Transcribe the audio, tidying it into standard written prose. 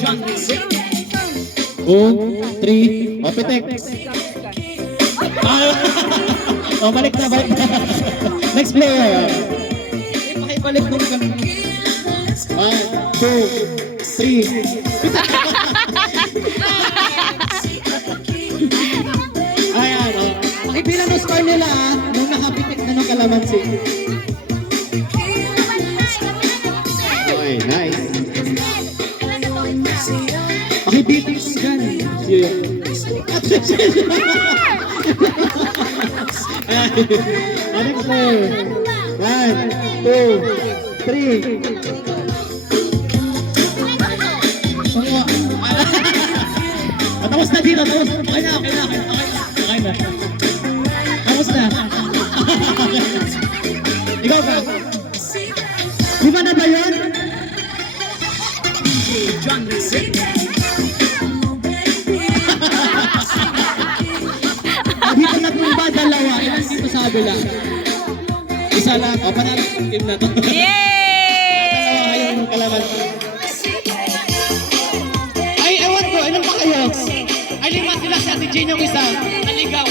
2, 3, Opitek. O, balik na, balik na. Next player. Pakibalik mo ka. 1, 2, 3. Ayan, o. Pakibilang mo score nila, nung nakapitik na ng kalamansi. Okay, nice. Pakibitik mo dyan. Next player. 1, 2, 3. Tapos na dito, tapos. Okay na. Tapos na. Ikaw ba? Lima na ba yun? Dito na tumba, dalawa. Ilan dito sa abila? Isa lang. O, panalo team na to. Yay! Dalawa kayo ng kalaman. Ay, ewan ko. Ilan pa kayo? Ay, lima sila sa Ate Jane yung isa. Naligaw.